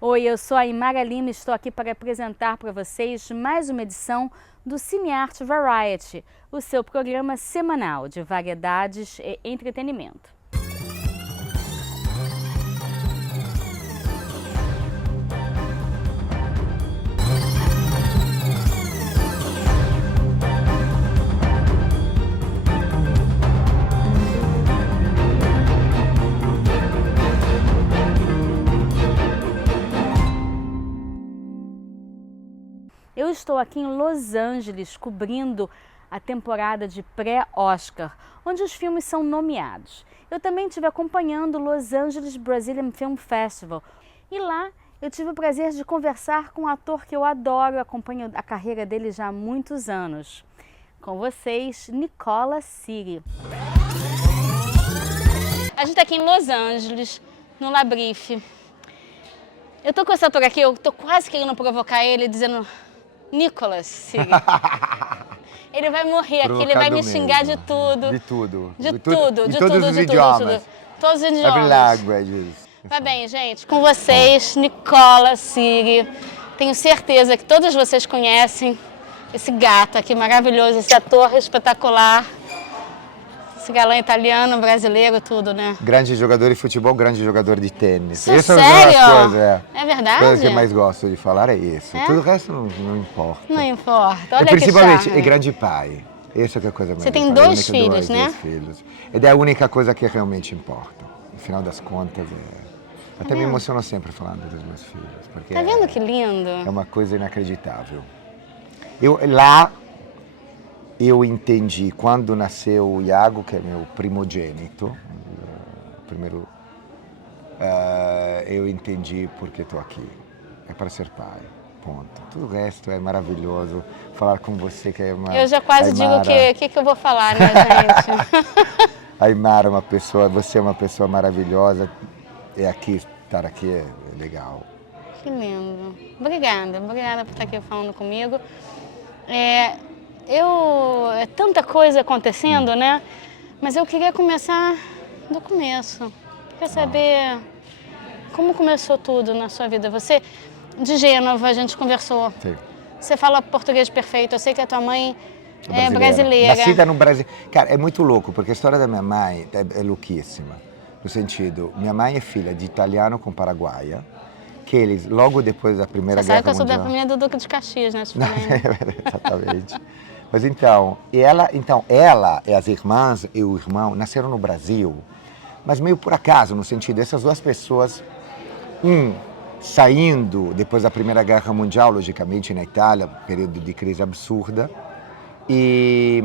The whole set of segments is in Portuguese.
Oi, eu sou a Imara Lima e estou aqui para apresentar para vocês mais uma edição do CineArt Variety, o seu programa semanal de variedades e entretenimento. Eu estou aqui em Los Angeles cobrindo a temporada de pré-Oscar, onde os filmes são nomeados. Eu também estive acompanhando o Los Angeles Brazilian Film Festival e lá eu tive o prazer de conversar com um ator que eu adoro, acompanho a carreira dele já há muitos anos. Com vocês, Nicola Siri. A gente está aqui em Los Angeles, no La Brif. Eu tô com esse ator aqui, eu tô quase querendo provocar ele, dizendo... Nicolas Siri. Ele vai morrer aqui, ele vai me xingar de tudo. De tudo. De tudo, de todos tudo, os de idiomas. tudo. Todos os Every idiomas. language. Vai bem, gente, com vocês, Nicola Siri. Tenho certeza que todos vocês conhecem esse gato aqui maravilhoso, esse ator espetacular. Esse galã italiano, brasileiro, tudo, né? Grande jogador de futebol, grande jogador de tênis. Isso, Essas sério? são as coisas, É verdade? coisas que eu mais gosto de falar é isso. É? Tudo o resto não importa. Não importa, olha que principalmente, charme. é grande pai. Essa que é a coisa mais Você tem legal. dois filhos, né? Dois filhos. Ed é a única coisa que realmente importa. No final das contas, até me emociono sempre falando dos meus filhos. Porque Tá vendo que lindo? é uma coisa inacreditável. Eu entendi quando nasceu o Iago, que é meu primogênito, primeiro, eu entendi porque estou aqui. É para ser pai, ponto. Tudo o resto é maravilhoso. Falar com você que é uma... Eu já quase Aymara, digo o que eu vou falar, né, gente? Aymara, você é uma pessoa maravilhosa. E aqui, estar aqui é legal. Que lindo. Obrigada por estar aqui falando comigo. É tanta coisa acontecendo, né? Mas eu queria começar do começo. Queria saber como começou tudo na sua vida. Você, de Gênova, a gente conversou. Sim. Você fala português perfeito. Eu sei que a tua mãe é brasileira. Nascida no Brasil. Cara, é muito louco, porque a história da minha mãe é louquíssima. No sentido, minha mãe é filha de italiano com paraguaia, que eles, logo depois da Primeira Guerra Mundial... Você sabe que eu sou da família do Duque de Caxias, né? Exatamente. Mas então ela e as irmãs e o irmão nasceram no Brasil, mas meio por acaso, no sentido, essas duas pessoas, saindo depois da Primeira Guerra Mundial, logicamente na Itália, período de crise absurda, e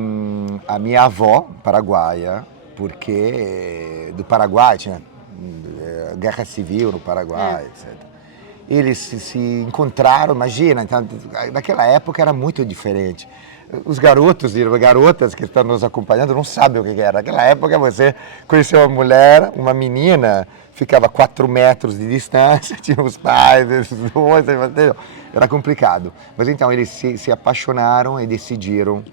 a minha avó, paraguaia, porque do Paraguai tinha guerra civil no Paraguai, etc. Eles se encontraram, imagina, então, naquela época era muito diferente. Os garotos e garotas que estão nos acompanhando não sabem o que era. Naquela época você conheceu uma mulher, uma menina, ficava 4 metros de distância, tinha os pais, esses dois, era complicado. Mas então eles se apaixonaram e decidiram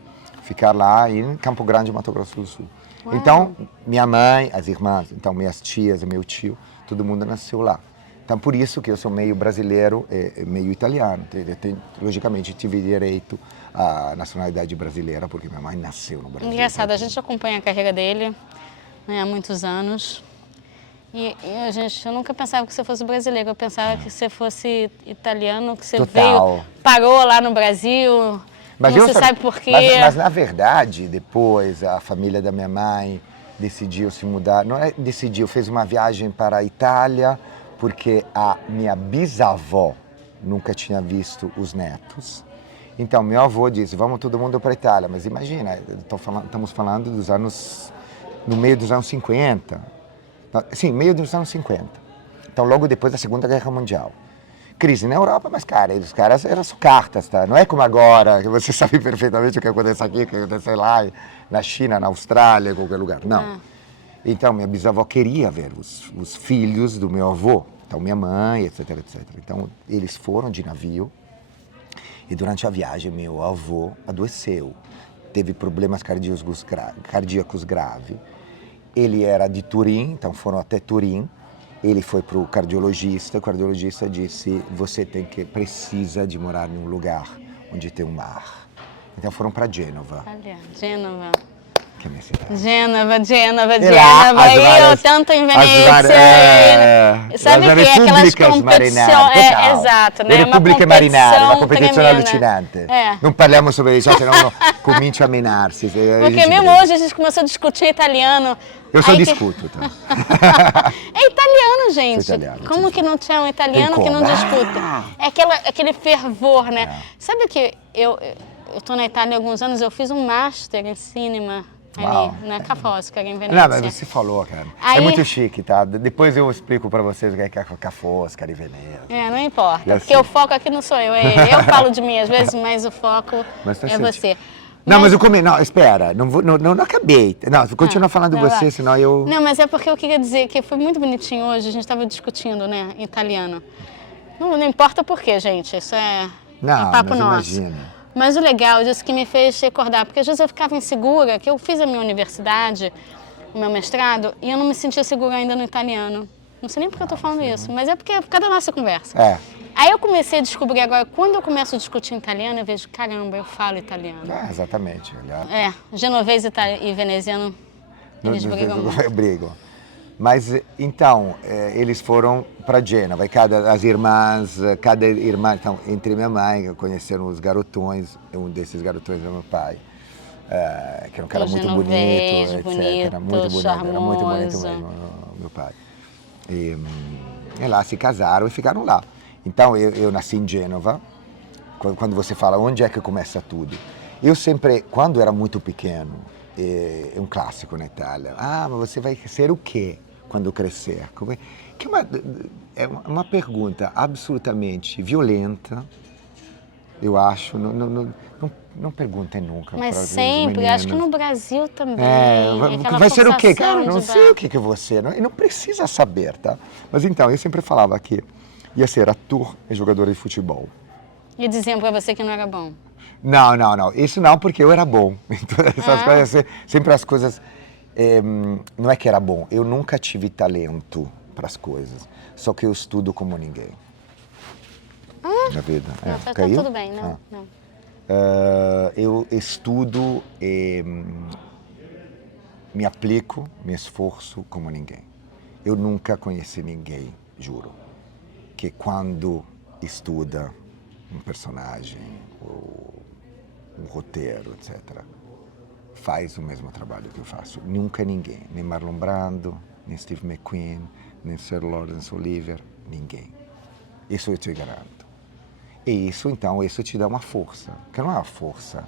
ficar lá em Campo Grande, Mato Grosso do Sul. Uau. Então, minha mãe, as irmãs, então minhas tias, meu tio, todo mundo nasceu lá. Então, por isso que eu sou meio brasileiro e meio italiano. Logicamente, tive direito à nacionalidade brasileira, porque minha mãe nasceu no Brasil. Engraçado, a gente acompanha a carreira dele, né, há muitos anos. E eu nunca pensava que você fosse brasileiro, eu pensava que você fosse italiano, que você parou lá no Brasil, mas não se sabe por quê. Mas, na verdade, depois a família da minha mãe decidiu se mudar, fez uma viagem para a Itália, porque a minha bisavó nunca tinha visto os netos. Então, meu avô disse, vamos todo mundo para a Itália. Mas imagina, estamos falando no meio dos anos 50. Sim, meio dos anos 50. Então, logo depois da Segunda Guerra Mundial. Crise na Europa, mas, cara, os caras eram sucartas, tá? Não é como agora, que você sabe perfeitamente o que acontece aqui, o que acontece lá, na China, na Austrália, em qualquer lugar. Não. Então, minha bisavó queria ver os filhos do meu avô, então minha mãe, etc, etc. Então, eles foram de navio e durante a viagem meu avô adoeceu, teve problemas cardíacos graves. Ele era de Turim, então foram até Turim Ele foi para o cardiologista disse, você precisa de morar num lugar onde tem um mar. Então foram para Gênova. Gênova. Que é minha cidade. Gênova. Várias, eu tanto em Venezia. Sabe le que é aquelas competições... exato, né? Repubbliche marinare, uma competizione tremenda. allucinante. Não parliamo sobre isso, senão uno comincia a menarsi. Porque mesmo hoje a gente começou a discutir italiano. Eu só discuto, tá? É italiano, gente. Italiano, como sim. que não tinha um italiano que não discuta? É aquele fervor, né? Sabe que eu tô na Itália há alguns anos, eu fiz um master em cinema ali na Ca' Foscari, em Venezia. Não, mas você falou, cara. É muito chique, tá? Depois eu explico pra vocês o que é Ca' Foscari, Venezia. Não importa, porque o foco aqui não sou eu, é ele. Eu falo de mim às vezes, mas o foco é você. Não, mas eu comi. Não, espera, não acabei. Não, continua falando você, senão eu. Não, mas é porque eu queria dizer que foi muito bonitinho hoje, a gente estava discutindo, né, em italiano. Não importa por quê, gente, isso é papo nosso. Imagina. Mas o legal disso que me fez recordar, porque às vezes eu ficava insegura, que eu fiz a minha universidade, o meu mestrado, e eu não me sentia segura ainda no italiano. Não sei nem porque eu tô falando isso, mas é por causa da nossa conversa. Aí eu comecei a descobrir agora, quando eu começo a discutir em italiano, eu vejo, caramba, eu falo italiano. Exatamente. Genovês e veneziano, eles brigam muito. Brigam. Mas, então, eles foram para Gênova, e cada irmã, então, entre minha mãe, conheceram os garotões, um desses garotões é meu pai, que era um cara muito bonito, etc. Era muito bonito mesmo, meu pai. E lá se casaram e ficaram lá. Então, eu nasci em Gênova, quando você fala onde é que começa tudo. Eu sempre, quando era muito pequeno, é um clássico na Itália, mas você vai ser o quê quando crescer? Que é uma pergunta absolutamente violenta, eu acho, não perguntem nunca. Mas sempre, acho que no Brasil também. Vai ser o quê? Cara, não sei o que é você, e não precisa saber, tá? Mas então, eu sempre falava que ia ser ator e jogador de futebol. E diziam pra você que não era bom? Não, isso não, porque eu era bom. Então, essas coisas, sempre as coisas... não é que era bom, eu nunca tive talento para as coisas, só que eu estudo como ninguém. Na vida. Tá tudo bem, não. Eu estudo e me aplico, me esforço como ninguém. Eu nunca conheci ninguém, juro, que quando estuda um personagem, ou um roteiro, etc., faz o mesmo trabalho que eu faço. Nunca ninguém. Nem Marlon Brando, nem Steve McQueen, nem Sir Laurence Olivier, ninguém. Isso eu te garanto. E isso, então, isso te dá uma força. Que não é uma força,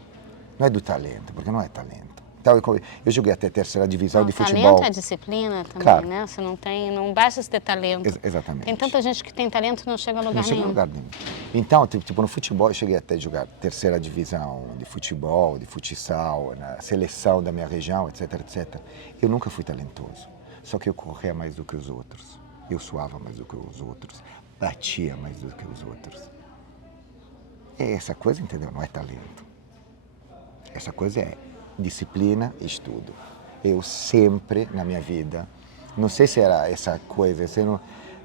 não é do talento, porque não é talento. Então, eu joguei até a terceira divisão de futebol. Talento é disciplina também, claro. Né? Você não basta ter talento. Exatamente. Tem tanta gente que tem talento e não chega a lugar nenhum. Não chega a lugar nenhum. Então, tipo, no futebol, eu cheguei até a jogar terceira divisão de futebol, de futsal, na seleção da minha região, etc, etc. Eu nunca fui talentoso. Só que eu corria mais do que os outros. Eu suava mais do que os outros. Batia mais do que os outros. E essa coisa, entendeu? Não é talento. Essa coisa é disciplina e estudo. Eu sempre, na minha vida, não sei se era essa coisa,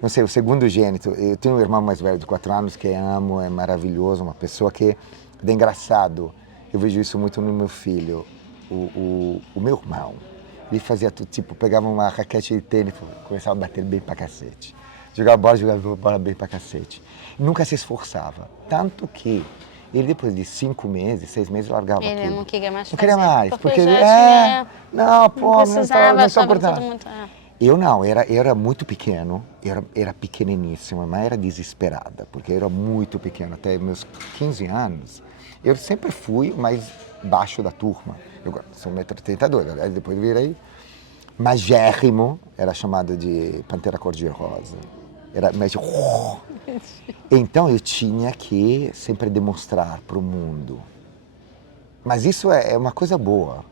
não sei, o segundo gênito, eu tenho um irmão mais velho de 4 anos que amo, é maravilhoso, uma pessoa que é engraçado. Eu vejo isso muito no meu filho, o meu irmão. Ele fazia tudo, tipo, pegava uma raquete de tênis e começava a bater bem pra cacete. Jogava bola bem pra cacete. Nunca se esforçava, tanto que ele, depois de 5 meses, 6 meses, largava tudo. Ele não queria mais fazer. Não queria mais, porque ele... não estou cortando. Eu não, era muito pequeno, era pequeniníssima, mas era desesperada, porque eu era muito pequeno, até meus 15 anos. Eu sempre fui mais baixo da turma. Eu sou 1,82 m, depois virei magérrimo, era chamado de Pantera Cor-de-Rosa. Era mais... Então eu tinha que sempre demonstrar para o mundo. Mas isso é uma coisa boa,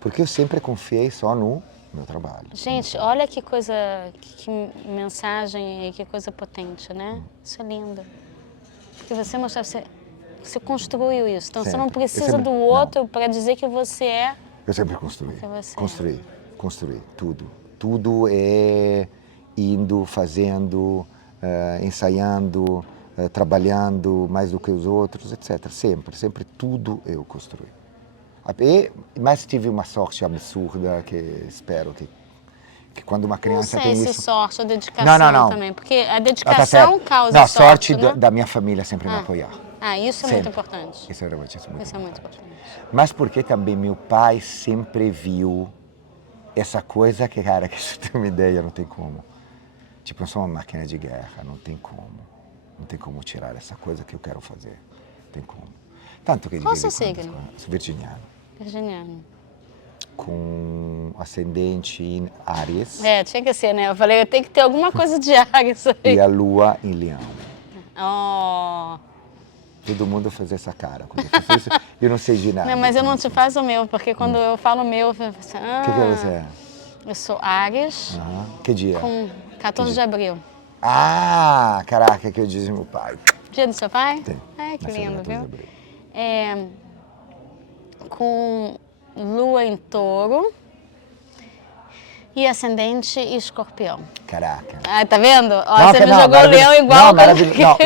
porque eu sempre confiei só no meu trabalho. Gente, olha que coisa, que mensagem e que coisa potente, né? Isso é lindo. Porque você mostrou, você construiu isso. Então sempre. Você não precisa do outro para dizer que você é. Eu sempre construí. Construí tudo. Tudo é... indo, fazendo, ensaiando, trabalhando mais do que os outros, etc. Sempre tudo eu construí. Mas tive uma sorte absurda que espero que quando uma criança não tem sei se isso... sorte ou dedicação Não. também, porque a dedicação causa não, sorte, sorte né? da minha família sempre me apoiar. Isso é Sempre. muito importante. Isso é realmente muito Isso é muito importante. Mas porque também meu pai sempre viu essa coisa que, cara, que se tem uma ideia, não tem como. Tipo, eu sou uma máquina de guerra, não tem como. Não tem como tirar essa coisa que eu quero fazer. Não tem como. Tanto que Qual o seu signo? Sou virginiano. Virginiano. Com ascendente em Áries. Tinha que ser, né? Eu falei, eu tenho que ter alguma coisa de Áries aí. E a lua em Leão. Oh. Todo mundo faz essa cara quando eu faço isso. Eu não sei de nada. Não, mas eu não te faço o meu, porque quando eu falo o meu, eu falo assim, O que você é? Eu sou Áries. Que dia? Com 14 de abril. Ah, caraca, que eu disse meu pai. Dia do seu pai? Tem. Que Nasceu lindo, 14 de viu? abril. Com lua em touro e ascendente e escorpião. Caraca. Tá vendo? Não, Você me jogou o leão igual não, maravilhoso. Não,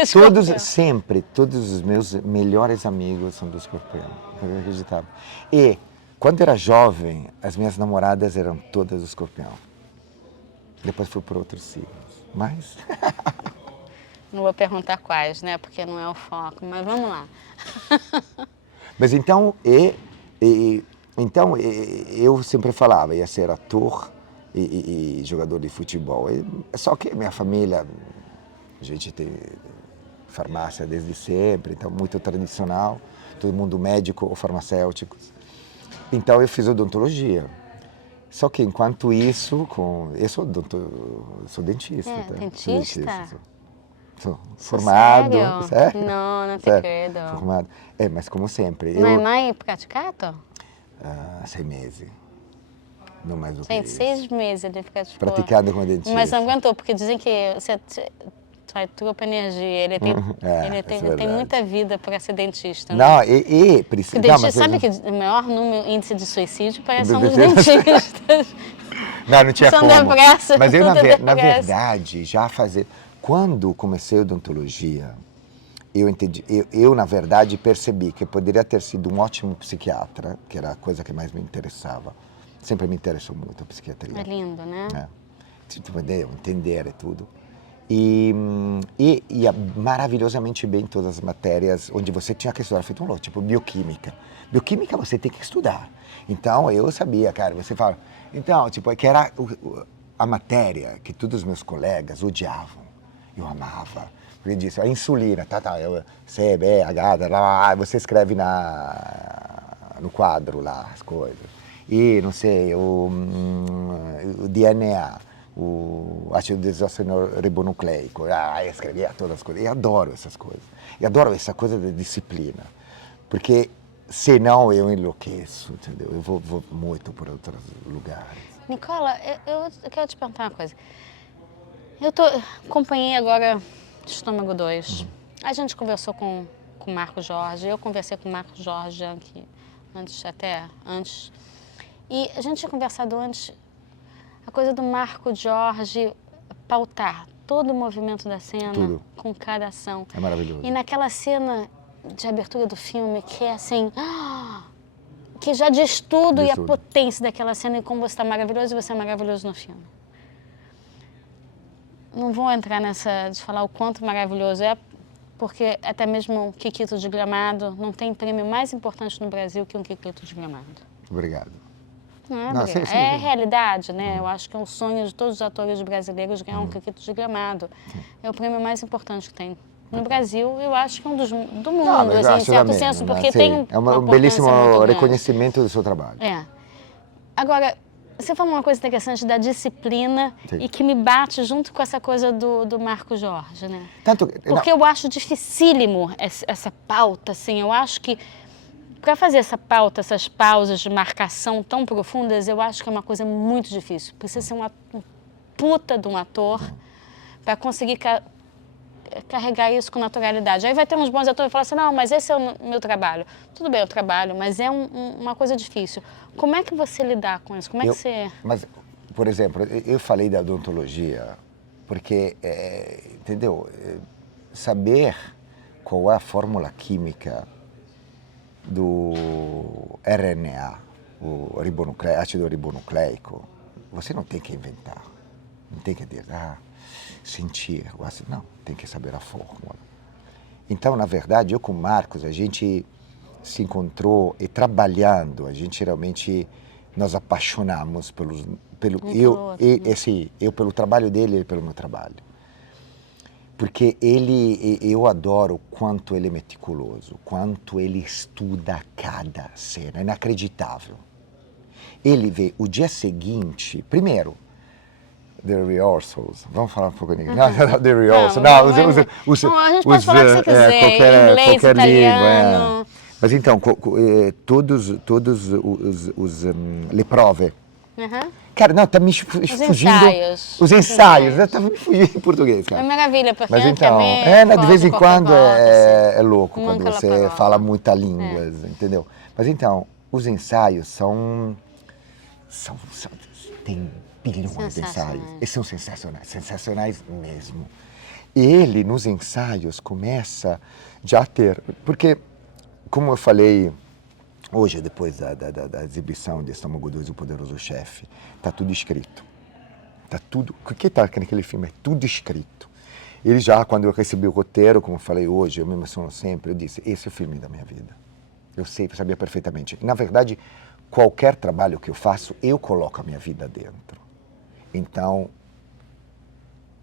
todos os meus melhores amigos são do escorpião. Eu acreditava. E quando era jovem, as minhas namoradas eram todas do escorpião. Depois fui por outros signos. Mas... Não vou perguntar quais, né? Porque não é o foco, mas vamos lá. Mas então, eu sempre falava, ia ser ator e jogador de futebol. Só que minha família, a gente tem farmácia desde sempre, então muito tradicional, todo mundo médico ou farmacêutico. Então eu fiz odontologia. Só que enquanto isso, eu sou dentista. Dentista? Sou formado. Sério? Não te credo. Formado. Mas como sempre. Não é mais praticato? 6 meses. Não mais do que Gente, isso. 6 meses de ficar tipo... Praticado com dentista. Mas não aguentou, porque dizem que você traz tropa energia. Ele tem muita vida para ser dentista, né? Não, precisa... Porque dentista, sabe que o maior índice de suicídio são dos dentistas. Não tinha como. Depressa, mas eu, na depressa. verdade, quando comecei a odontologia, eu entendi, eu, na verdade, percebi que eu poderia ter sido um ótimo psiquiatra, que era a coisa que mais me interessava. Sempre me interessou muito a psiquiatria. É lindo, né? Entender e tudo. E ia maravilhosamente bem em todas as matérias onde você tinha que estudar, feito um louco, tipo bioquímica. Bioquímica você tem que estudar. Então, eu sabia, cara, você fala... Então, que era a matéria que todos os meus colegas odiavam. Eu amava. Ele disse, a insulina, C, B, H, você escreve no quadro lá as coisas. E, não sei, o DNA, o ácido desoxirribonucleico. Eu escrevia todas as coisas. Eu adoro essas coisas. Eu adoro essa coisa da disciplina. Porque, senão, eu enlouqueço, entendeu? Eu vou muito por outros lugares. Nicola, eu quero te perguntar uma coisa. Acompanhei agora Estômago 2. A gente conversou com o Marco Jorge, eu conversei com o Marco Jorge antes. E a gente tinha conversado antes a coisa do Marco Jorge pautar todo o movimento da cena, com cada ação. É maravilhoso. E naquela cena de abertura do filme, que é assim... que já diz tudo, e a potência daquela cena e como você está maravilhoso e você é maravilhoso no filme. Não vou entrar nessa de falar o quanto maravilhoso é, porque até mesmo um Kikito de Gramado não tem prêmio mais importante no Brasil que um Kikito de Gramado. Obrigado. Não, sim. É realidade, né? Eu acho que é um sonho de todos os atores brasileiros ganhar um Kikito de Gramado. É o prêmio mais importante que tem. No Brasil, eu acho que é um do mundo, assim, em certo senso, porque tem é um belíssimo reconhecimento do seu trabalho. Agora, você falou uma coisa interessante da disciplina e que me bate junto com essa coisa do Marco Jorge, né? Porque eu acho dificílimo essa pauta, assim, eu acho que para fazer essa pauta, essas pausas de marcação tão profundas, eu acho que é uma coisa muito difícil. Precisa ser um puta de um ator para conseguir carregar isso com naturalidade. Aí vai ter uns bons atores que falam assim, não, mas esse é o meu trabalho. Tudo bem, eu trabalho, mas é uma coisa difícil. Como é que você lidar com isso? Como é que você... Mas, por exemplo, eu falei da odontologia porque, entendeu? Saber qual é a fórmula química do RNA, o ácido ribonucleico, você não tem que inventar, não tem que dizer, sentir, não, tem que saber a fórmula. Então, na verdade, eu com o Marcos, a gente se encontrou e trabalhando, a gente realmente nos apaixonamos eu pelo trabalho dele e ele pelo meu trabalho. Porque eu adoro o quanto ele é meticuloso, quanto ele estuda cada cena, é inacreditável. Ele vê o dia seguinte, primeiro, the rehearsals, vamos falar um pouco em inglês? Não, the rehearsals, a gente pode falar o que você quiser, inglês, qualquer italiano. Língua, Mas então, todos le prove. Cara, não, tá me fugindo. Os ensaios. Tá me fugindo em português, cara. É maravilha, porque mas então, de vez em quando é louco quando você fala muitas línguas, entendeu? Mas então, os ensaios tem bilhões de ensaios. E são sensacionais mesmo. Ele, nos ensaios, começa já a ter... Porque, como eu falei hoje, depois da exibição de Estômago 2, O Poderoso Chefe, está tudo escrito. Tá tudo... O que está naquele filme? É tudo escrito. Ele já, quando eu recebi o roteiro, como eu falei hoje, eu me emociono sempre, eu disse, esse é o filme da minha vida. Eu sabia perfeitamente. Na verdade, qualquer trabalho que eu faço, eu coloco a minha vida dentro. Então,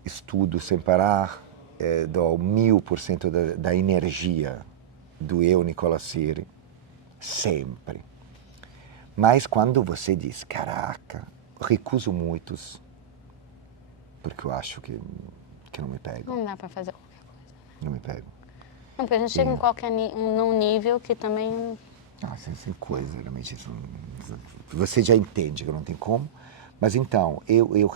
estudo sem parar, dou 1000% da energia do eu, Nicola Siri, sempre. Mas quando você diz, caraca, recuso muitos, porque eu acho que não me pego. Não dá para fazer qualquer coisa. Não me pego. Não, porque a gente chega num nível que também... Sem coisa, realmente. Você já entende que não tem como. Mas então, eu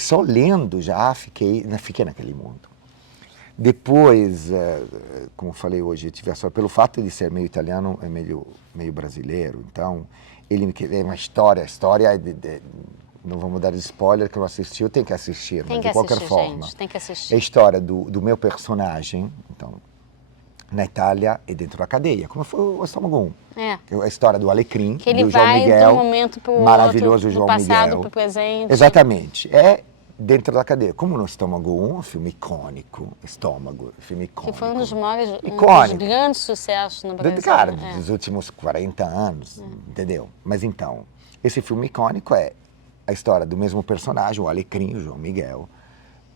só lendo já fiquei naquele mundo. Depois, como falei hoje, eu tive a sorte, pelo fato de ser meio italiano, é meio brasileiro. Então, ele me queria uma história não vamos dar spoiler que eu não assisti, eu tenho que assistir, mas de qualquer forma. Gente, tem que assistir. É a história do meu personagem, então, na Itália e dentro da cadeia, como foi o Estômago 1. É a história do Alecrim, que ele do João Miguel. De um momento para o maravilhoso outro, João do passado Miguel. para o presente. Exatamente. Dentro da cadeia. Como no Estômago 1, um filme icônico. Estômago, filme icônico. Que foi um dos maiores, um dos grandes sucessos no Brasil. Cara, dos últimos 40 anos, entendeu? Mas então, esse filme icônico é a história do mesmo personagem, o Alecrim, o João Miguel,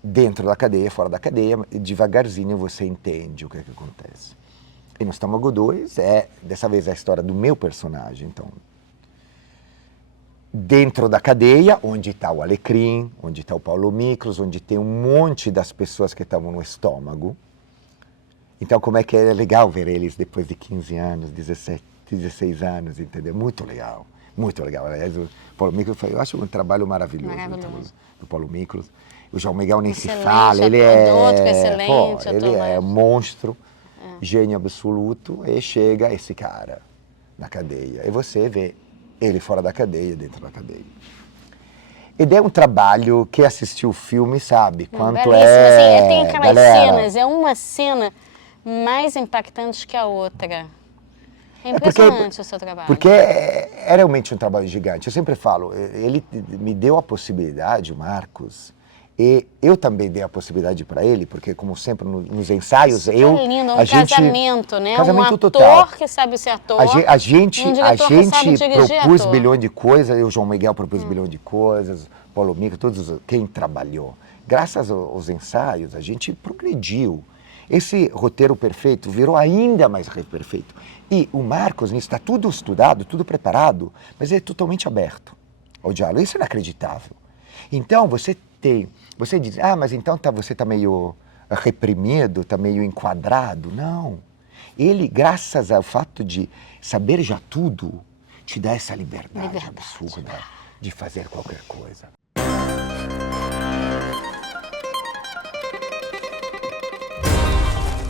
dentro da cadeia, fora da cadeia, e devagarzinho você entende o que acontece. E no Estômago 2 dessa vez, a história do meu personagem, então, dentro da cadeia, onde está o Alecrim, onde está o Paulo Miklos, onde tem um monte das pessoas que estavam no estômago. Então, como é que é legal ver eles depois de 15 anos, 17, 16 anos, entendeu? Muito legal, muito legal. Aliás, o Paulo Miklos, eu acho um trabalho maravilhoso. Do Paulo Miklos. O João Miguel nem se fala, ele ele é monstro, gênio absoluto, e chega esse cara na cadeia. E você vê ele fora da cadeia, dentro da cadeia. E é um trabalho, que assistiu o filme sabe quanto assim, tem aquelas cenas, é uma cena mais impactante que a outra. É impressionante o seu trabalho. Porque é realmente um trabalho gigante. Eu sempre falo, ele me deu a possibilidade, o Marcos, e eu também dei a possibilidade para ele, porque como sempre nos ensaios, é lindo, casamento, né? Casamento um ator total. Que sabe ser ator, a gente propôs ator. Bilhão de coisas, o João Miguel propôs bilhão de coisas, Paulo Miklos, quem trabalhou. Graças aos ensaios, a gente progrediu. Esse roteiro perfeito virou ainda mais perfeito. E o Marcos, nisso está tudo estudado, tudo preparado, mas é totalmente aberto ao diálogo. Isso é inacreditável. Então, você diz, mas então você está meio reprimido, está meio enquadrado. Não. Ele, graças ao fato de saber já tudo, te dá essa liberdade absurda de fazer qualquer coisa.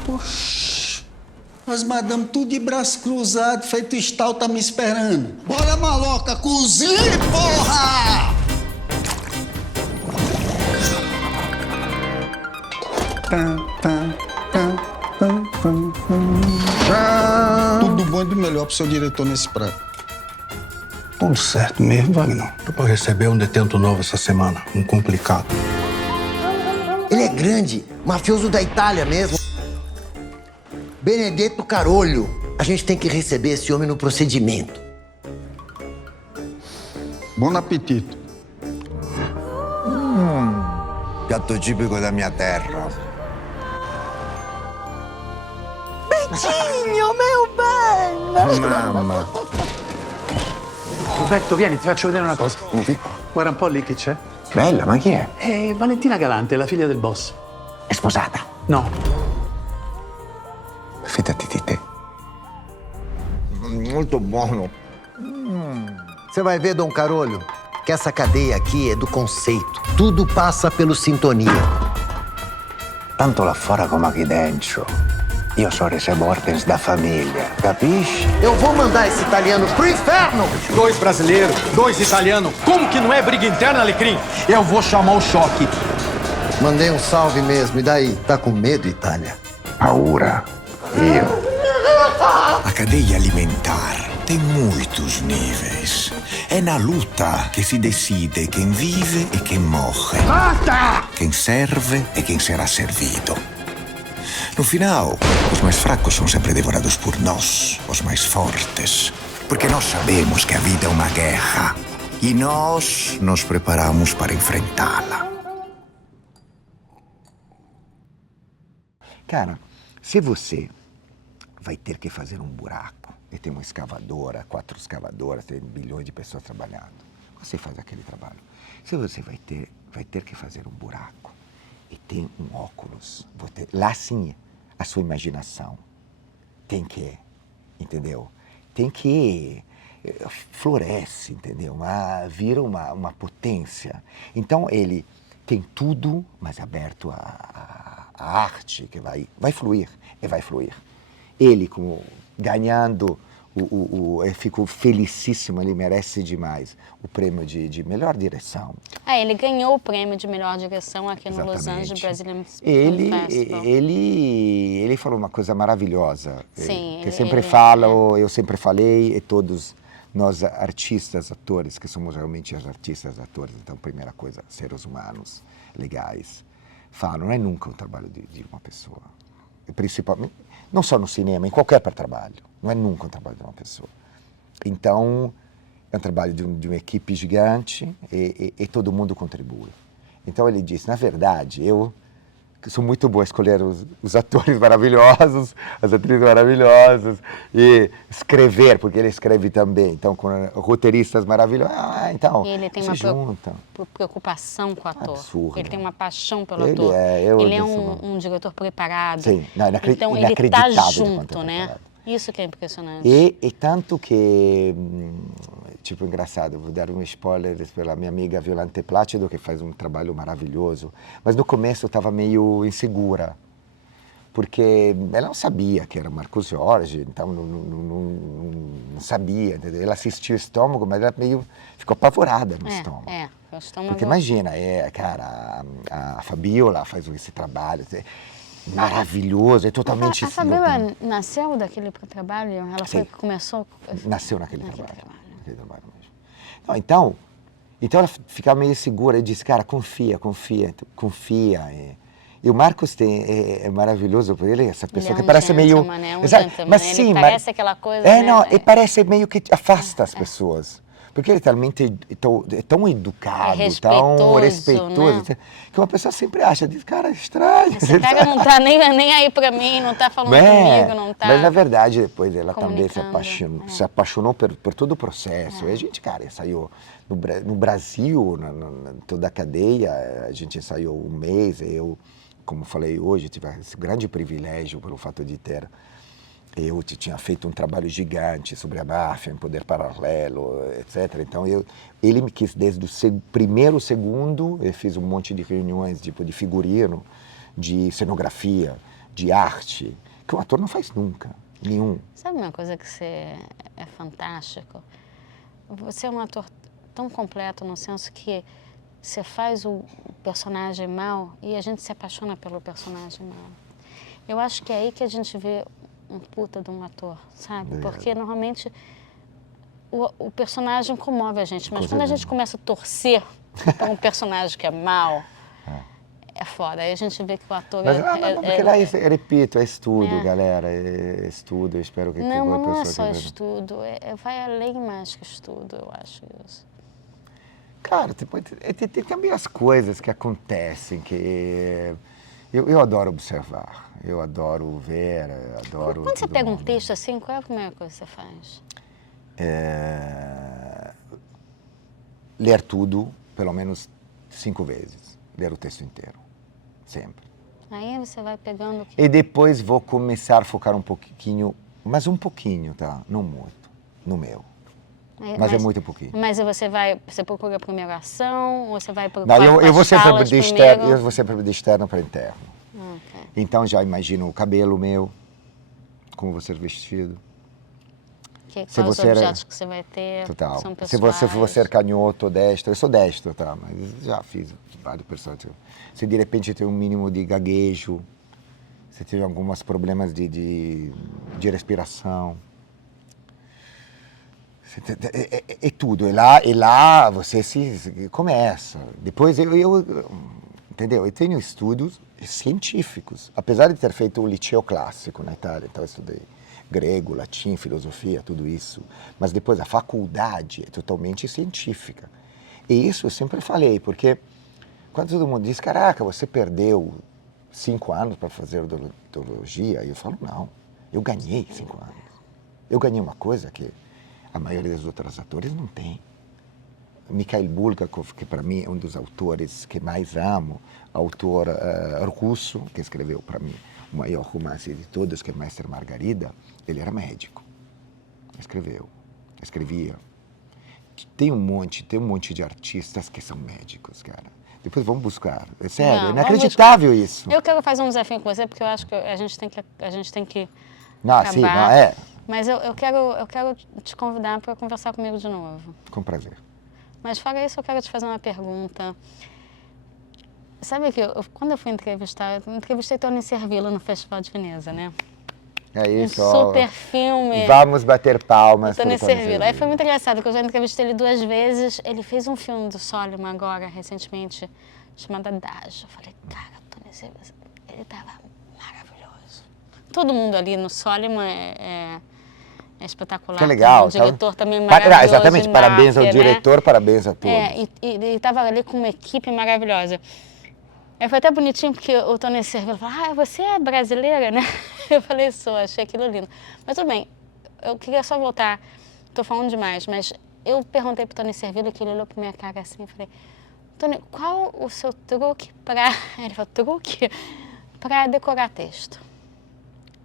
Poxa, as madame tudo de braço cruzado, feito estal, tá me esperando. Bora, maloca, cozinhe, porra! Tudo bom e do melhor pro seu diretor nesse prato. Tudo certo mesmo, Wagner. Tô pra receber um detento novo essa semana, um complicado. Ele é grande, mafioso da Itália mesmo. Benedetto Carolho. A gente tem que receber esse homem no procedimento. Bom apetite. Piatto tipico da minha terra. Betinho, meu bem! Mamma. Roberto, vieni, ti faccio vedere una cosa. Guarda un po' lì che c'è. Bella, ma chi è? È Valentina Galante, la figlia del boss. È sposata. No. Fidati di te. Molto buono. Você vai ver, Dom Carolho, que essa cadeia aqui é do conceito. Tudo passa pelo sintonia. Tanto lá fora como aqui dentro. Io sono rese mortes da famiglia, capisci? Eu vou mandar esse italiano pro inferno! 2 brasileiros, 2 italianos. Como que não é briga interna, Alecrim? Eu vou chamar o choque. Mandei um salve mesmo, e daí? Tá com medo, Itália? Paura. Io. A cadeia alimentar tem muitos níveis. É na luta que se decide quem vive e quem morre. Basta! Quem serve e quem será servido. No final, os mais fracos são sempre devorados por nós, os mais fortes. Porque nós sabemos que a vida é uma guerra. E nós nos preparamos para enfrentá-la. Cara, se você vai ter que fazer um buraco e tem uma escavadora, 4 escavadoras, tem bilhões de pessoas trabalhando, você faz aquele trabalho. Se você vai ter que fazer um buraco e tem um óculos, lá sim a sua imaginação tem que, entendeu? Tem que floresce, entendeu? Vira uma potência. Então ele tem tudo, mas aberto à arte que vai fluir, e vai fluir. Ele, como ganhando, eu fico felicíssimo, ele merece demais o prêmio de melhor direção. Ele ganhou o prêmio de melhor direção aqui no Los Angeles Brazilian Film Festival. Ele falou uma coisa maravilhosa. Sim, que sempre falo, eu sempre falei, e todos nós artistas, atores, que somos realmente os artistas, atores, então primeira coisa, seres humanos legais, falam, não é nunca o trabalho de uma pessoa. Principalmente, não só no cinema, em qualquer trabalho, não é nunca o trabalho de uma pessoa. Então, é um trabalho de uma equipe gigante e todo mundo contribui. Então ele disse, na verdade, eu que sou muito bom a escolher os atores maravilhosos, as atrizes maravilhosas, e escrever, porque ele escreve também, então com roteiristas maravilhosos, então e ele tem se uma juntam. preocupação com o ator. Absurdo. Ele tem uma paixão pelo ator. Ele é um diretor preparado. Sim, então ele está junto, né? Isso que é impressionante. E tanto que, tipo, engraçado, vou dar um spoiler pela minha amiga Violante Plácido, que faz um trabalho maravilhoso, mas no começo eu estava meio insegura, porque ela não sabia que era Marcos Jorge, então não sabia, entendeu? Ela assistiu o Estômago, mas ela meio ficou apavorada no Estômago. O Estômago. Porque imagina, cara, a Fabiola faz esse trabalho, maravilhoso, é totalmente... A Fabiola nasceu daquele trabalho? Ela foi que começou... Nasceu naquele trabalho mesmo. Não, então ela ficava meio segura e disse, cara, confia. E o Marcos é maravilhoso por ele, essa pessoa que parece meio... Mas sim, ele parece aquela coisa... E parece meio que afasta as pessoas. Porque ele é tão educado, tão respeitoso, né? Que uma pessoa sempre acha, cara, estranho. Esse cara não tá nem aí pra mim, não tá falando comigo, não tá... Mas na verdade, depois ela também se apaixonou por todo o processo. E a gente, cara, saiu no Brasil, toda a cadeia, a gente saiu um mês, eu, como falei hoje, tive esse grande privilégio pelo fato de ter... Eu tinha feito um trabalho gigante sobre a máfia, em Poder Paralelo, etc. Então, ele me quis desde o primeiro segundo, eu fiz um monte de reuniões, tipo, de figurino, de cenografia, de arte, que o ator não faz nunca, nenhum. Sabe uma coisa que você é fantástico? Você é um ator tão completo no senso que você faz o personagem mau e a gente se apaixona pelo personagem mau. Eu acho que é aí que a gente vê um puta de um ator, sabe? Porque normalmente o personagem comove a gente, mas quando a gente começa a torcer para um personagem que é mau, é foda. Aí a gente vê que o ator Mas porque lá, repito, é estudo, galera, é estudo, eu espero que... Não, mas não é pessoa só que- estudo, vai além mais que estudo, eu acho isso. Cara, tem também as coisas que acontecem, que eu adoro observar, eu adoro ver, eu adoro... Quando você todo pega um mundo. texto assim, qual é a primeira coisa que você faz? Ler tudo, pelo menos 5 vezes, ler o texto inteiro, sempre. Aí você vai pegando... E depois vou começar a focar um pouquinho, mas um pouquinho, tá? Não muito, no meu. Mas é muito pouquinho. Mas você procura a primeira ação, ou você vai Não, procurar eu vou sempre falas de externo, primeiro? eu vou sempre de externo para interno. Ok. Então já imagino o cabelo meu, como vou ser vestido. Quais Se os você objetos que você vai ter, Total. são Se você for pessoais. ser canhoto ou destro, eu sou destro, tá? Mas já fiz vários personagens. Se de repente tem um mínimo de gaguejo, se tiver alguns problemas de respiração. É tudo. E lá você se começa. Depois entendeu? Eu tenho estudos científicos. Apesar de ter feito o liceu clássico na Itália, então eu estudei grego, latim, filosofia, tudo isso. Mas depois a faculdade é totalmente científica. E isso eu sempre falei, porque quando todo mundo diz, caraca, você perdeu 5 anos para fazer odontologia, eu falo, não, eu ganhei 5 anos. Eu ganhei uma coisa que a maioria dos outros atores não tem. Mikhail Bulgakov, que para mim é um dos autores que mais amo, autor russo, que escreveu para mim o maior romance de todos, que é Mestre Margarida, ele era médico. Escrevia. Tem um monte de artistas que são médicos, cara. Depois vamos buscar. É sério, Não, é inacreditável isso. Eu quero fazer um desafio com você, porque eu acho que a gente tem que Não, acabar. sim, não, é. Mas eu quero te convidar para conversar comigo de novo. Com prazer. Mas fora isso, eu quero te fazer uma pergunta. Sabe que quando eu fui entrevistar, eu entrevistei Tony Servillo no Festival de Veneza, né? É isso, Um super filme. Vamos bater palmas do Tony pro Tony Servillo. Aí foi muito engraçado, porque eu já entrevistei ele 2 vezes. Ele fez um filme do Soliman agora, recentemente, chamado Adagio. Eu falei, cara, Tony Servillo, ele tava maravilhoso. Todo mundo ali no Soliman é espetacular. Que legal. O diretor também maravilhoso. Exatamente, parabéns ao diretor, parabéns a todos. E ele tava ali com uma equipe maravilhosa. Aí foi até bonitinho, porque o Tony Servillo falou, você é brasileira, né? Eu falei, sou, achei aquilo lindo. Mas tudo bem, eu queria só voltar, tô falando demais, mas eu perguntei pro Tony Servillo, que ele olhou pra minha cara assim, eu falei, Tony, qual o seu truque pra... Ele falou, truque? Pra decorar texto.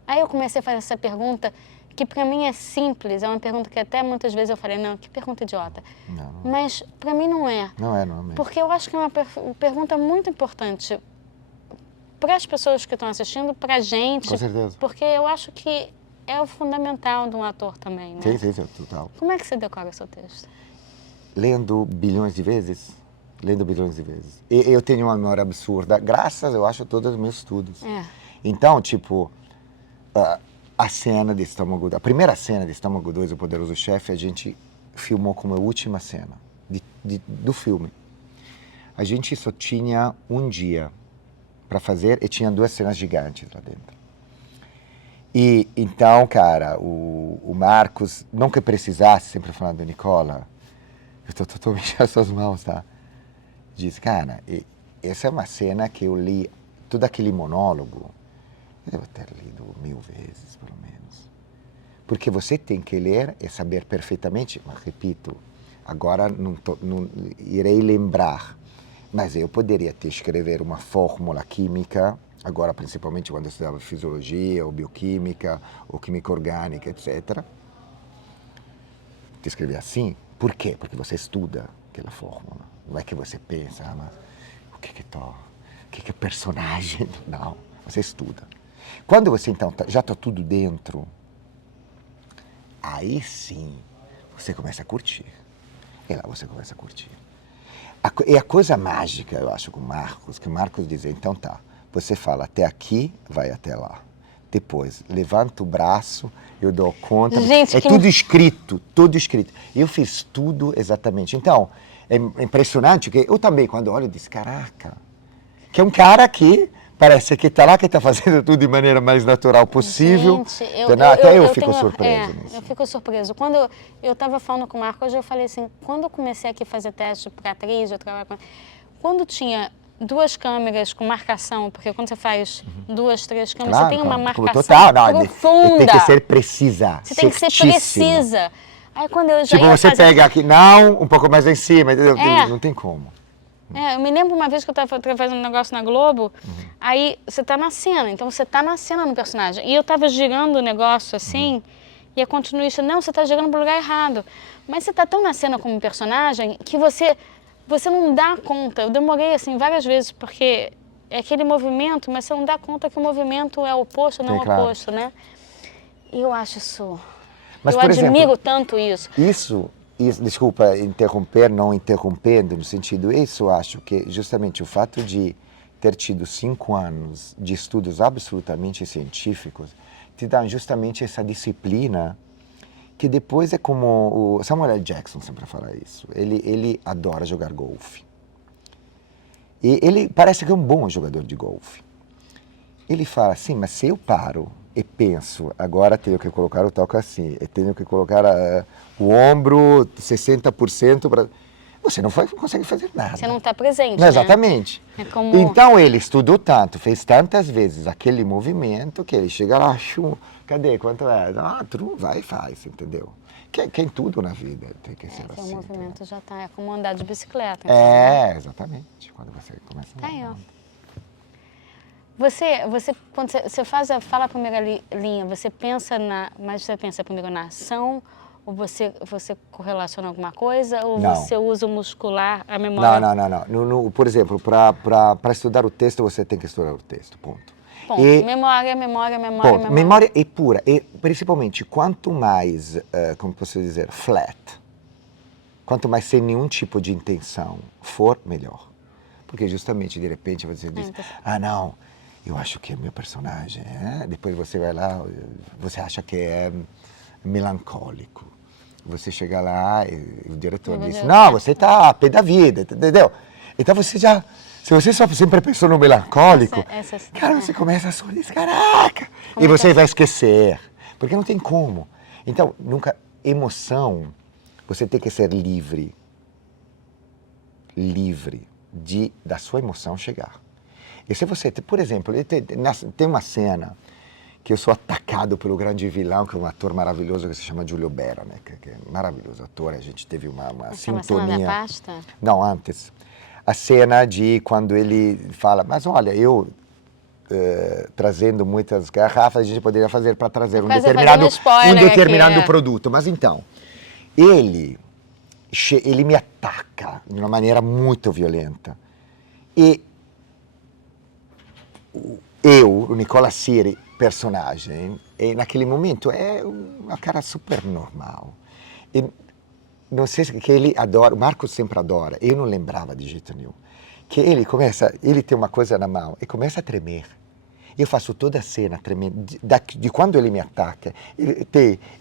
Aí eu comecei a fazer essa pergunta, que pra mim é simples, é uma pergunta que até muitas vezes eu falei, não, que pergunta idiota. Não. Mas pra mim não é. Não é mesmo. Porque eu acho que é uma pergunta muito importante para as pessoas que estão assistindo, para a gente. Com certeza. Porque eu acho que é o fundamental de um ator também, né? Sim, total. Como é que você decora seu texto? Lendo bilhões de vezes. E eu tenho uma memória absurda, graças, eu acho, a todos os meus estudos. Então, tipo, a cena de Estômago... A primeira cena de Estômago 2, O Poderoso Chefe, a gente filmou como a última cena do filme. A gente só tinha um dia para fazer e tinha 2 cenas gigantes lá dentro. E então, cara, o Marcos, não que precisasse, sempre falando do Nicola, eu tô mexendo as suas mãos, tá? Diz, cara, essa é uma cena que eu li, todo aquele monólogo, eu devo ter lido 1000 vezes, pelo menos. Porque você tem que ler e saber perfeitamente, mas repito, agora não irei lembrar, mas eu poderia escrever uma fórmula química, agora principalmente quando eu estudava fisiologia, ou bioquímica, ou química orgânica, etc. Te escrever assim, por quê? Porque você estuda aquela fórmula, não é que você pensa, mas o que é personagem? Não, você estuda. Quando você, então, já está tudo dentro, aí sim, você começa a curtir. E lá você começa a curtir. E a coisa mágica, eu acho, com o Marcos, que o Marcos diz, então tá, você fala até aqui, vai até lá. Depois, levanta o braço, eu dou conta. Gente, tudo escrito, tudo escrito. Eu fiz tudo exatamente. Então, é impressionante que eu também, quando olho, disse, caraca, que é um cara que parece que está lá, que está fazendo tudo de maneira mais natural possível. Gente, até eu fico surpreso nisso. Eu fico surpreso. Quando eu estava falando com o Marco, hoje eu falei assim, quando eu comecei aqui a fazer teste para atriz, eu trabalho com... Quando tinha 2 câmeras com marcação, porque quando você faz 2, 3 câmeras, Claro, você tem uma marcação total, não, profunda. tem que ser precisa. Você tem que ser precisa. Aí quando eu já tipo, ia você fazer... pega aqui, não, um pouco mais lá em cima, entendeu? Não tem como. Eu me lembro uma vez que eu estava fazendo um negócio na Globo, aí você está na cena, então você está na cena no personagem. E eu estava girando o negócio assim, e a continuista, não, você está girando para o lugar errado. Mas você está tão na cena como personagem que você não dá conta. Eu demorei assim várias vezes, porque é aquele movimento, mas você não dá conta que o movimento é oposto, não oposto, né? E eu acho isso... Mas, eu por admiro exemplo, tanto isso. Isso, desculpa interromper, não interrompendo, no sentido, isso eu acho que justamente o fato de ter tido 5 anos de estudos absolutamente científicos te dá justamente essa disciplina que depois é como o Samuel L. Jackson sempre fala isso. Ele adora jogar golfe. E ele parece que é um bom jogador de golfe. Ele fala assim, mas se eu paro e penso, agora tenho que colocar o toque assim, e tenho que colocar o ombro 60% para... Você não consegue fazer nada. Você não está presente, não, exatamente. É como... Então ele estudou tanto, fez tantas vezes aquele movimento, que ele chega lá, cadê, quanto é? Vai e faz, entendeu? Que em tudo na vida tem que ser assim. O movimento já está, é como andar de bicicleta. Então, né? Exatamente, quando você começa a andar. Aí, ó. Você quando você fala a primeira linha, você pensa mas você pensa primeiro na ação, ou você correlaciona alguma coisa, ou não. Você usa o muscular, a memória? Não. Por exemplo, para estudar o texto, você tem que estudar o texto, ponto. Memória. Memória é pura, e principalmente quanto mais, como posso dizer, flat, quanto mais sem nenhum tipo de intenção for, melhor. Porque justamente, de repente, você diz, não, eu acho que é meu personagem, depois você vai lá, você acha que é melancólico. Você chega lá e o diretor diz, não, você está a pé da vida, entendeu? Então você já, se você só sempre pensou no melancólico, cara, você começa a sorrir, caraca, e você vai esquecer, porque não tem como. Então, emoção, você tem que ser livre da sua emoção chegar. E se você, por exemplo, tem uma cena que eu sou atacado pelo grande vilão, que é um ator maravilhoso que se chama Giulio Bera, né? Que é maravilhoso ator, a gente teve uma sintonia. Uma cena da pasta? Não, antes. A cena de quando ele fala, mas olha, eu trazendo muitas garrafas, a gente poderia fazer para trazer um determinado produto. Mas então, ele me ataca de uma maneira muito violenta. E o Nicola Siri, personagem, e naquele momento é uma cara super normal. E não sei se que ele adora, o Marcos sempre adora, eu não lembrava de jeito nenhum, que ele tem uma coisa na mão e começa a tremer. Eu faço toda a cena tremendo, de quando ele me ataca,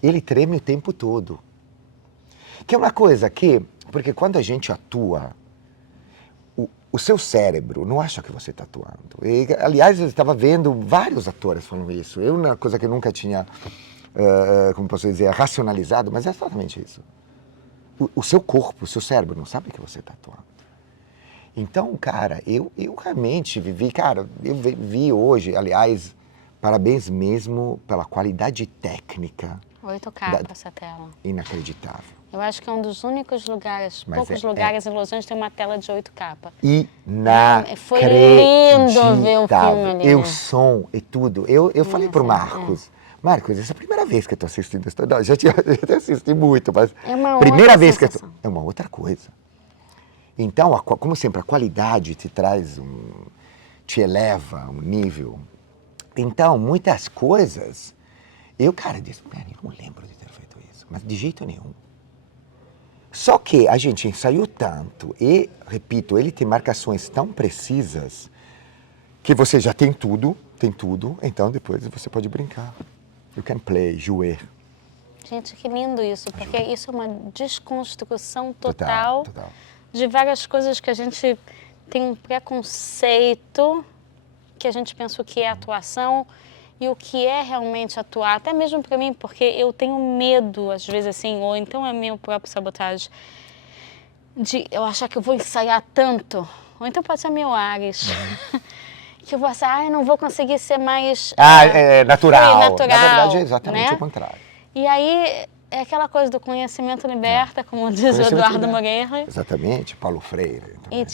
ele treme o tempo todo. Que é uma coisa porque quando a gente atua, o seu cérebro não acha que você está atuando. E, aliás, eu estava vendo vários atores falando isso. Uma coisa que eu nunca tinha, como posso dizer, racionalizado, mas é exatamente isso. O seu corpo, o seu cérebro não sabe que você está atuando. Então, cara, eu realmente eu vi hoje, aliás, parabéns mesmo pela qualidade técnica. 8 capas essa tela. Inacreditável. Eu acho que é um dos únicos lugares, poucos lugares em Los Angeles tem uma tela de 8 capas. Inacreditável. Foi lindo ver o filme ali. E o som e tudo. Eu falei pro Marcos, Marcos, essa é a primeira vez que eu tô assistindo isso. Não, já assisti muito, mas primeira vez que é uma outra coisa. Então, como sempre, a qualidade te traz te eleva um nível. Então, muitas coisas, eu disse, eu não lembro de ter feito isso, mas de jeito nenhum. Só que a gente ensaiou tanto e, repito, ele tem marcações tão precisas que você já tem tudo, então depois você pode brincar. You can play, jouer. Gente, que lindo isso, porque isso é uma desconstrução total, Total. de várias coisas que a gente tem um preconceito, que a gente pensa o que é atuação e o que é realmente atuar, até mesmo para mim, porque eu tenho medo, às vezes assim, ou então é meu próprio sabotagem, de eu achar que eu vou ensaiar tanto, ou então pode ser meu Ares, que eu vou achar, eu não vou conseguir ser mais... Natural. natural. Na verdade, é exatamente né? o contrário. E aí, é aquela coisa do conhecimento liberta, como diz o Eduardo Moreira. Exatamente, Paulo Freire. E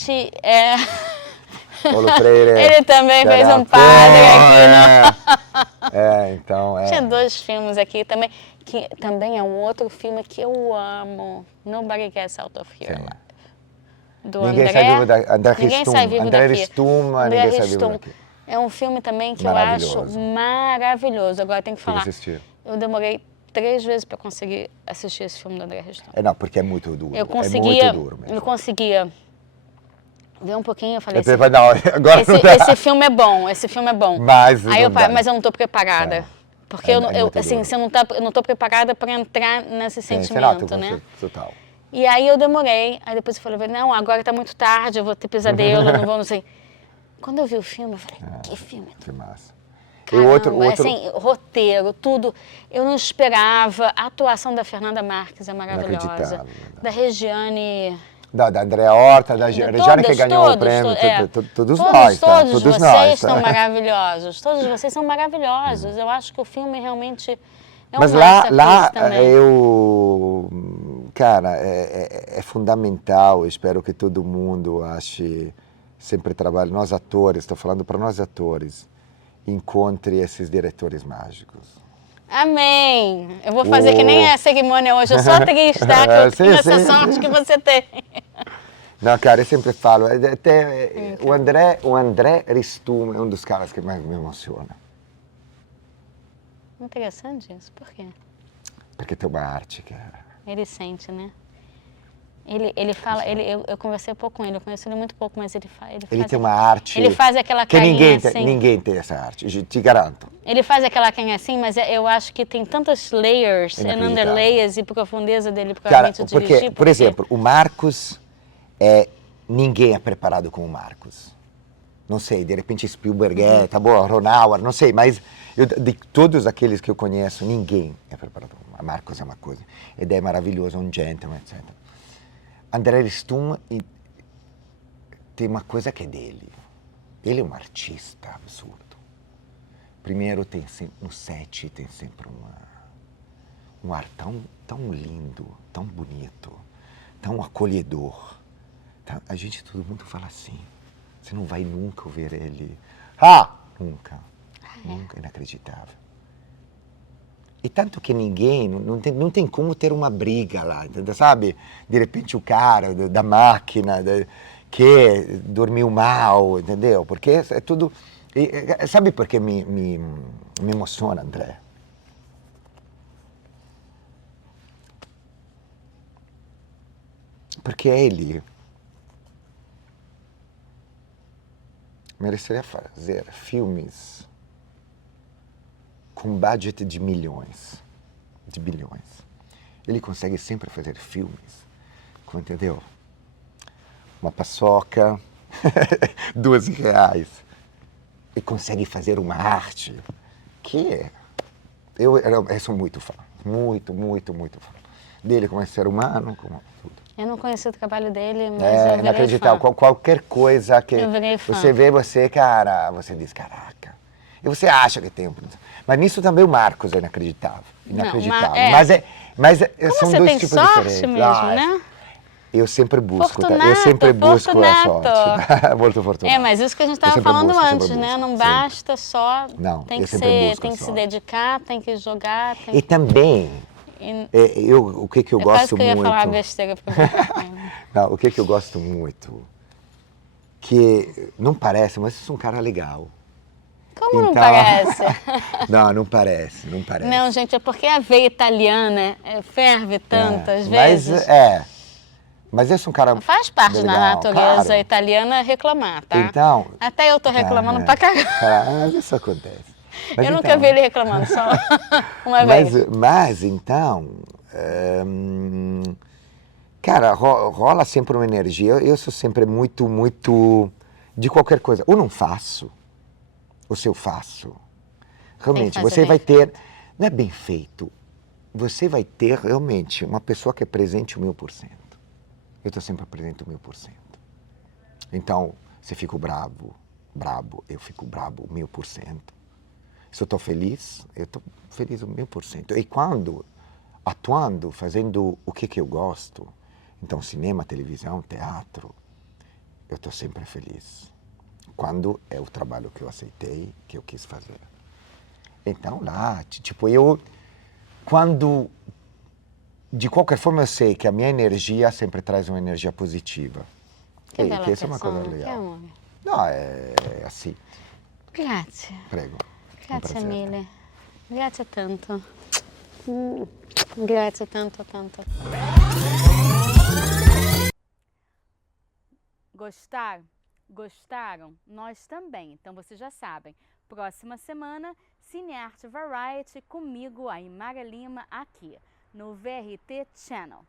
Paulo Freire. Ele também fez um padre aqui, né? Então Tinha 2 filmes aqui também, que também é um outro filme que eu amo. Nobody Gets Out of Here. Do Ninguém André. sai vivo daqui. Ninguém sai vivo André daqui. Ristum, ninguém sai vivo daqui. É um filme também que eu acho maravilhoso. Agora tem que falar. Eu demorei 3 vezes para conseguir assistir esse filme do André Ristum. Não, porque é muito duro. Eu conseguia, é muito duro mesmo. eu conseguia ver um pouquinho, eu falei agora esse filme é bom, Mas mas eu não estou preparada. Porque eu não estou preparada para entrar nesse sentimento, né? Total. E aí eu demorei, aí depois eu falei, não, agora está muito tarde, eu vou ter pesadelo, não sei. Quando eu vi o filme, eu falei, que filme? Que massa. Caramba, e outro... assim, roteiro, tudo. Eu não esperava. A atuação da Fernanda Marques é maravilhosa. Da Regiane... Da Andréa Horta, da Regiane que ganhou o prêmio. Todos nós, tá? Todos vocês são maravilhosos. Todos vocês são maravilhosos. Eu acho que o filme realmente é um lá também. Cara, é fundamental. Espero que todo mundo ache, sempre trabalhe. Nós atores, estou falando para nós atores, encontre esses diretores mágicos. Amém! Eu vou fazer que nem a cerimônia hoje, eu sou atriz, tá? Que eu tenho essa sorte que você tem. Não, cara, eu sempre falo, o André Ristum é um dos caras que mais me emociona. Interessante isso, por quê? Porque tem uma arte, cara. Ele sente, né? Ele fala, eu conversei pouco com ele, eu conheço ele muito pouco, mas ele tem uma arte... Ele faz aquela carinha assim... Ninguém tem essa arte, te garanto. Ele faz aquela carinha assim, mas eu acho que tem tantas layers, underlayers e profundeza dele para dirigir. Por exemplo, o Marcos, ninguém é preparado como o Marcos. Não sei, de repente Spielberg tá bom, Ronauer, não sei, mas de todos aqueles que eu conheço, ninguém é preparado. O Marcos é uma coisa, ele é maravilhoso, é um gentleman, etc. André Ristum tem uma coisa que é dele. Ele é um artista absurdo. Primeiro, no set tem sempre um ar tão lindo, tão bonito, tão acolhedor. A gente, todo mundo fala assim, você não vai nunca ver ele. Nunca. Nunca, inacreditável. E tanto que ninguém, não tem como ter uma briga lá, entendeu? Sabe? De repente o cara da máquina que dormiu mal, entendeu? Porque é tudo... sabe por que me emociona, André? Porque ele mereceria fazer filmes com budget de milhões, de bilhões. Ele consegue sempre fazer filmes com, entendeu? Uma paçoca, R$12. E consegue fazer uma arte que eu sou muito fã, muito fã. Dele como ser humano, como tudo. Eu não conheci o trabalho dele, mas eu virei inacreditável. fã. Qualquer coisa que você vê, cara, você diz, caraca. E você acha que tem... Mas nisso também o Marcos é inacreditável. Inacreditável. Mas são dois tipos diferentes. Mesmo, né? Eu sempre busco, Fortunato, eu sempre busco a sorte. Muito fortunato. Mas isso que a gente estava falando antes, né? Não sempre. Basta só... Não, tem que busco se dedicar, tem que jogar. E também, o que eu gosto muito... que eu ia falar besteira pra você. Não, o que eu gosto muito, que não parece, mas eu sou um cara legal. Como não parece? Não parece. Não, gente, é porque a veia italiana ferve tanto, às mas vezes. Mas eu sou um cara Faz parte da legal, natureza claro. italiana reclamar, tá? Então... Até eu tô reclamando pra caramba. Isso acontece. Mas Eu nunca então, vi ele reclamando, só uma vez. mas então, cara, rola sempre uma energia. Eu sou sempre muito de qualquer coisa. Ou não faço, ou se eu faço. Realmente, você vai ter, não é bem feito, você vai ter realmente uma pessoa que é presente o 1000%. Eu estou sempre presente o 1000%. Então, se eu fico brabo, eu fico brabo 1000%. Se eu estou feliz, eu estou feliz 1000%. E quando, atuando, fazendo o que eu gosto, então cinema, televisão, teatro, eu estou sempre feliz. Quando é o trabalho que eu aceitei, que eu quis fazer. Então lá, tipo, quando, de qualquer forma eu sei que a minha energia sempre traz uma energia positiva. Que bella essa é uma coisa persona, legal. che amore. No, è assim. Grazie. Prego. Grazie mille. Grazie tanto. Grazie tanto. Gostaram? Gostaram? Nós também. Então vocês já sabem. Próxima semana, Cinearte Variety comigo, a Imara Lima, aqui no VRT Channel.